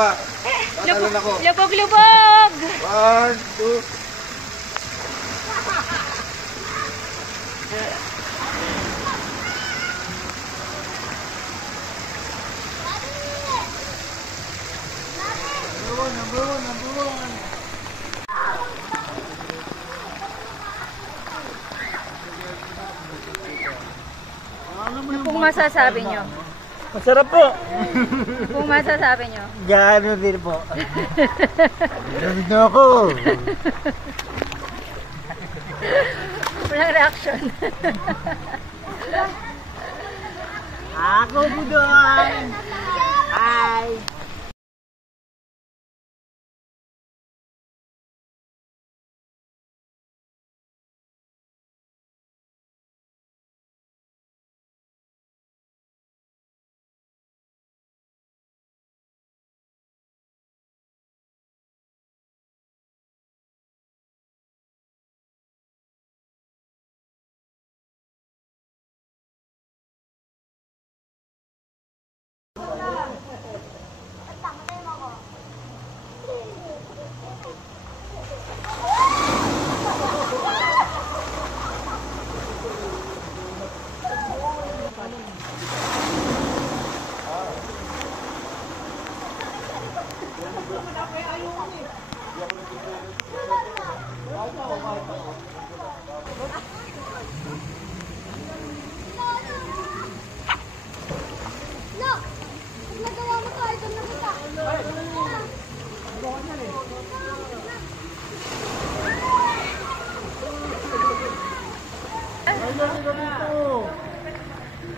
baba. Tatalon ako. Lubog-lubog! 1, 2. Number one. Ano pong masasabi nyo? Masarap po. Ano pong masasabi nyo? Gano'n din po. Gano'n na ako. Walang reaction. Ako po doon. Hi.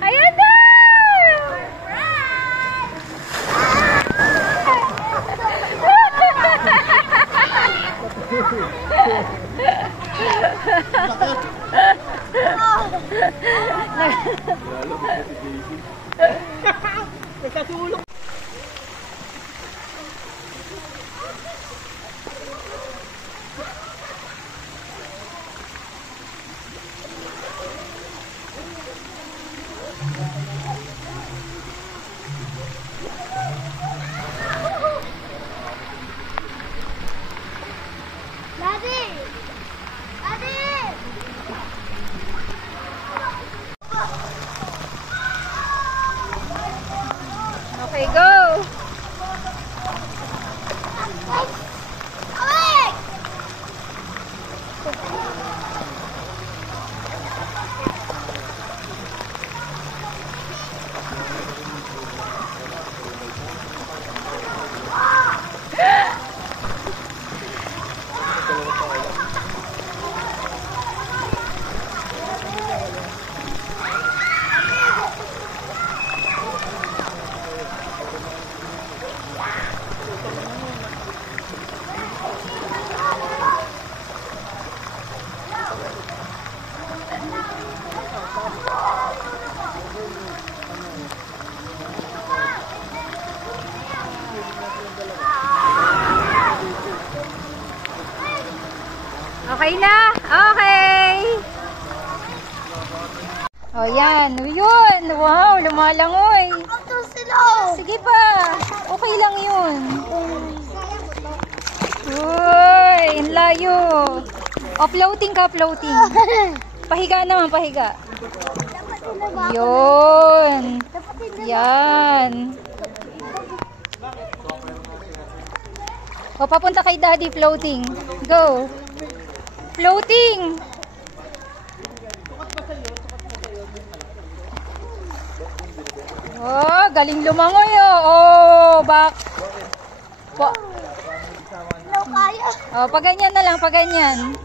Ayan na! Nagkatulog. Okay, go! Okay na? Okay! O yan, yun! Wow, lumalangoy! Sige pa! Okay lang yun! Uy, ang layo! O, floating ka, floating! Pahiga naman, pahiga! Yun! Yan! O, papunta kay daddy, floating! Go! Floating! Oh, galing lumangoy oh. Oh, back. Oh, paganyan na lang, paganyan.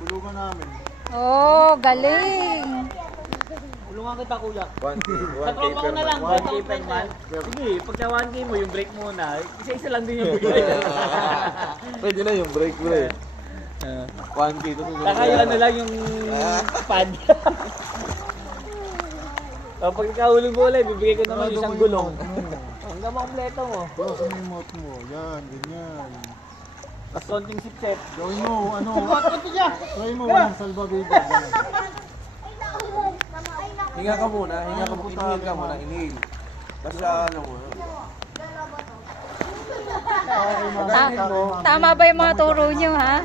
Tulungan namin. Oh, galing. Tulungan kita kuya. 1K Sa tropa ko na lang. 1K per month. Sige, pagka 1K mo, yung break muna. Isa-isa lang din yung break. Pwede na yung break, bro. 1K to tulungan. Kakayuan na lang yung pad. O, pag ikahulog mo ulit, bibigay ko naman isang gulong. Hanggang makumpleto mo. Sa may mouth mo. Yan, ganyan. Tapos konting sipset. Gawin mo, ano? Try mo, walang salvavidas. Hinga ka muna, inhale ka muna, inhale. Basta ano mo. Tama ba yung mga turo nyo, ha?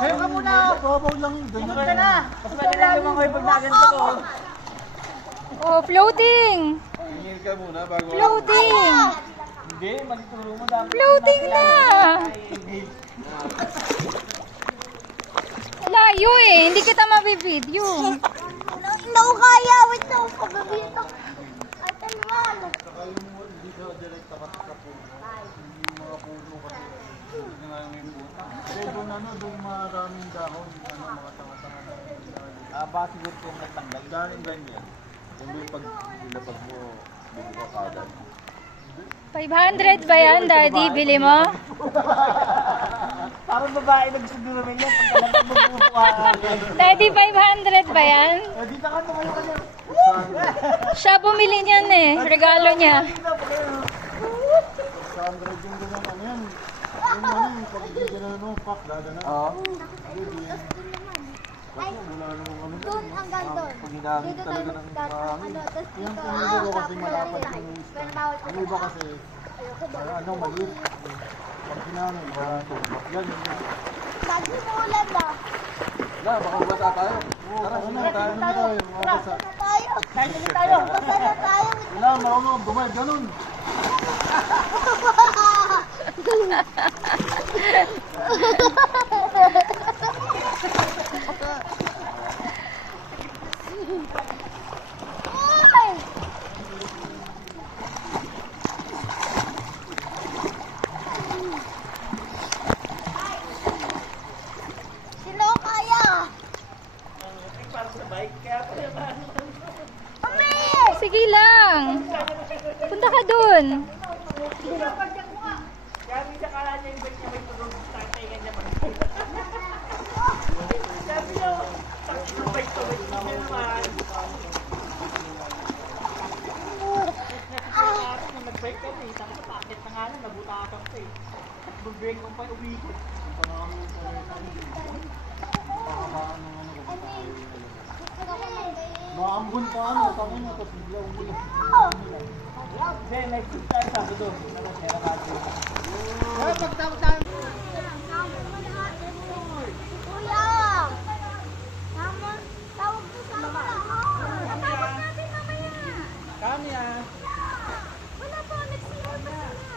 Ngayon ka muna. Babaw lang. Ganyan ka na. Mas madali naman kayo pag naganto ko. Oh, floating! Tingin ka muna bago. Floating! Hindi, magturo mo dapat. Floating na! Layo eh, hindi kita mabibidyo. Hindi ko kaya. Wait na ako pababito. At alwan. Doon doon maraming dahon. Mga tanga-tanga na. Baka siguro kung natanggal. Galing ganyan. Kung may pag nilapag mo, hindi ka kagad. 500 ba yan, Daddy? Bili mo? Parang babae nagsundo naman yan. Pagkalang magbubuha ka. Daddy, 500 ba yan? Dito ka na kayo kanya. Siya bumili niyan eh. Regalo niya. Sandra yung ganyan ano yan. Yung ano, pag ganyan ano, pak, gagana. Oo. Ay, doon hanggang doon. Pag hinangin Dito talaga tayo ng ano, mahangin. tapos Yung dito. pumili ko kasi malapad yung isda. Pero bawal Ang iba kasi, ano, maliit. Pag hinangin, wala tumak. Yan, yun. Lagi mo ulan na. Na, baka basa tayo. Tara, Ano hinang tayo. na tayo? Mga basa. Tayo. Kahit hindi tayo. Basta na tayo. Wala, marunong bumay, ganun. Uy! Sino kaya? Parang sa bike. Kaya pala. Mami! Sige lang. Punta ka dun. Kaya minsan kala niya yung bike niya may tulong sa taingan niya. Sabi niya, takit yung bike to. Hindi naman. Nung nag-break kami, sabi ko, pakit na nga lang, nabutakan ko eh. Mag-break mo pa, uwikot. Maambun pa ano, tama niya, tapos bigla umulan. Then, next week tayo sabi doon. Meron natin. Kuya! Tawag ko sa mga. Tatawag natin mamaya. Kami ah. Wala po, nag-CR pa sila.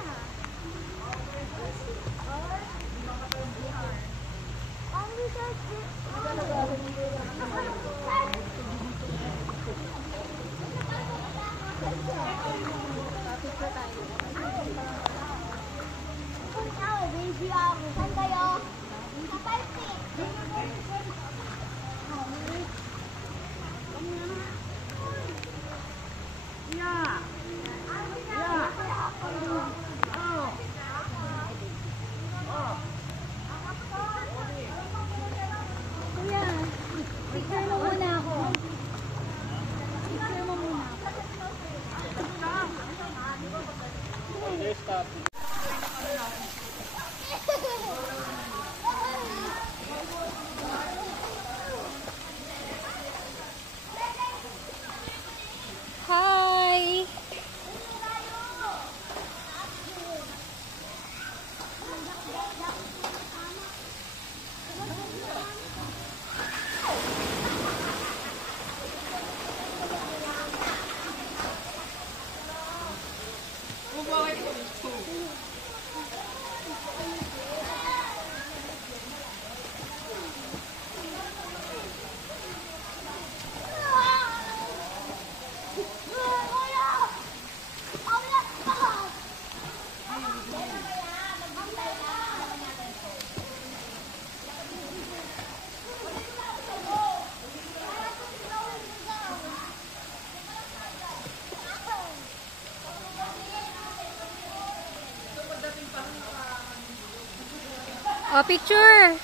Ang research. Baby ako. Saan kayo? Sa party. Kuya, picture mo muna ako. Picture mo muna ako. Hi! Oh, picture!